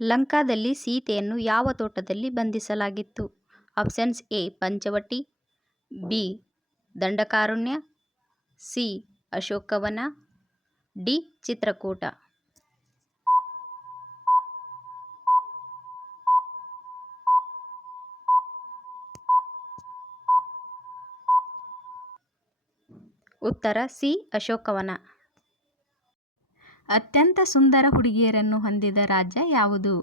ಲಂಕಾದಲ್ಲಿ ಸೀತೆಯನ್ನು ಯಾವ ತೋಟದಲ್ಲಿ ಬಂಧಿಸಲಾಗಿತ್ತು? Options A Panchavati, B Dandakaranya, C Ashokavana, D Chitrakoot. ಉತ್ತರ ಸಿ ಅಶೋಕವನ. ಅತ್ಯಂತ ಸುಂದರ ಹುಡುಗಿಯರನ್ನು ಹೊಂದಿದ ರಾಜ್ಯ ಯಾವುದು?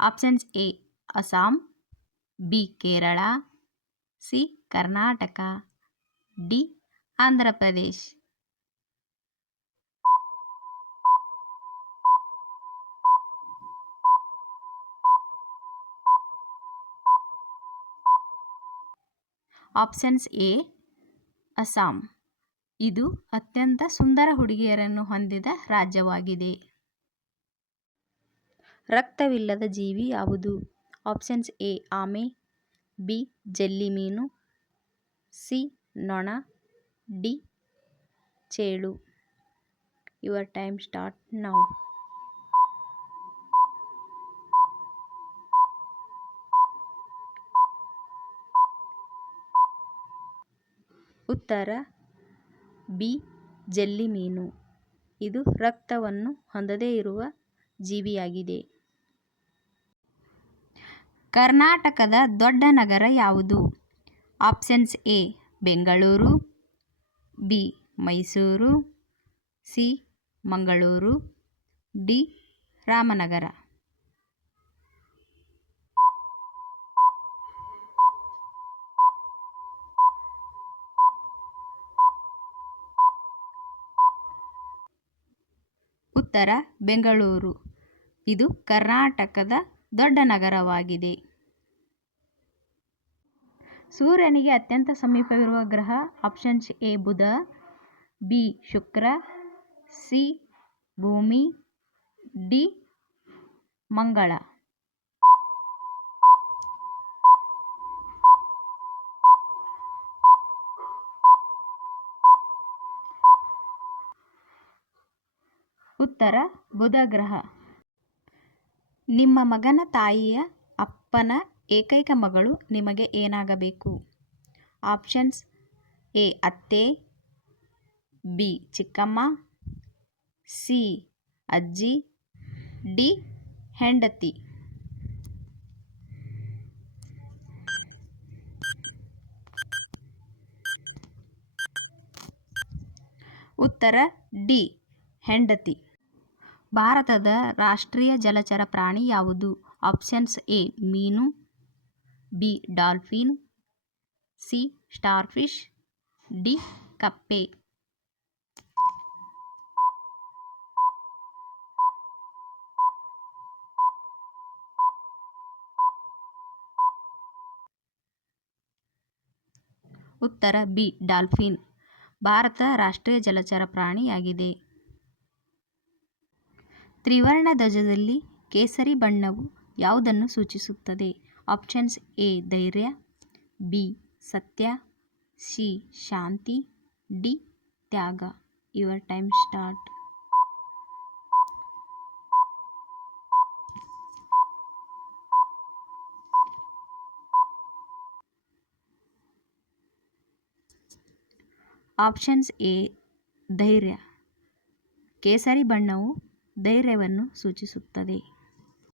Options A Assam, B Kerala, C Karnataka, D Andhra Pradesh. Options A Assam. ಇದು ಅತ್ಯಂತ ಸುಂದರ ಹುಡುಗಿಯರನ್ನು ಹೊಂದಿದ ರಾಜ್ಯವಾಗಿದೆ. ರಕ್ತವಿಲ್ಲದ ಜೀವಿ ಯಾವುದು? ಆಪ್ಷನ್ಸ್ ಎ ಆಮೆ, ಬಿ ಜೆಲ್ಲಿಮೀನು, ಸಿ ನೊಣ, ಡಿ ಚೇಳು. Your time start now. ಉತ್ತರ ಬಿ ಜೆಲ್ಲಿಮೀನು. ಇದು ರಕ್ತವನ್ನು ಹೊಂದದೇ ಇರುವ ಜೀವಿಯಾಗಿದೆ. ಕರ್ನಾಟಕದ ದೊಡ್ಡ ನಗರ ಯಾವುದು? Options A Bengaluru, B Mysuru, C Mangaluru, D Ramanagara. ಉತ್ತರ ಬೆಂಗಳೂರು. ಇದು ಕರ್ನಾಟಕದ ದೊಡ್ಡ ನಗರವಾಗಿದೆ. ಸೂರ್ಯನಿಗೆ ಅತ್ಯಂತ ಸಮೀಪವಿರುವ ಗ್ರಹ? ಆಪ್ಷನ್ಸ್ ಎ ಬುಧ, ಬಿ ಶುಕ್ರ, ಸಿ ಭೂಮಿ, ಡಿ ಮಂಗಳ. ಉತ್ತರ ಬುಧ ಗ್ರಹ. ನಿಮ್ಮ ಮಗನ ತಾಯಿಯ ಅಪ್ಪನ ಏಕೈಕ ಮಗಳು ನಿಮಗೆ ಏನಾಗಬೇಕು? ಆಪ್ಷನ್ಸ್ ಎ ಅತ್ತೆ, ಬಿ ಚಿಕ್ಕಮ್ಮ, ಸಿ ಅಜ್ಜಿ, ಡಿ ಹೆಂಡತಿ. ಉತ್ತರ ಡಿ ಹೆಂಡತಿ. ಭಾರತದ ರಾಷ್ಟ್ರೀಯ ಜಲಚರ ಪ್ರಾಣಿ ಯಾವುದು? ಆಪ್ಷನ್ಸ್ ಎ ಮೀನು, B dolphin, C starfish, D ಕಪ್ಪೆ. ಉತ್ತರ ಬಿ ಡಾಲ್ಫಿನ್. ಭಾರತ ರಾಷ್ಟ್ರೀಯ ಜಲಚರ ಪ್ರಾಣಿಯಾಗಿದೆ. ತ್ರಿವರ್ಣ ಧ್ವಜದಲ್ಲಿ ಕೇಸರಿ ಬಣ್ಣವು ಯಾವುದನ್ನು ಸೂಚಿಸುತ್ತದೆ? ಆಪ್ಷನ್ಸ್ ಎ ಧೈರ್ಯ, ಬಿ ಸತ್ಯ, ಸಿ ಶಾಂತಿ, ಡಿ ತ್ಯಾಗ. Your time start. Options A ಧೈರ್ಯ. ಕೇಸರಿ ಬಣ್ಣವು ಧೈರ್ಯವನ್ನು ಸೂಚಿಸುತ್ತದೆ.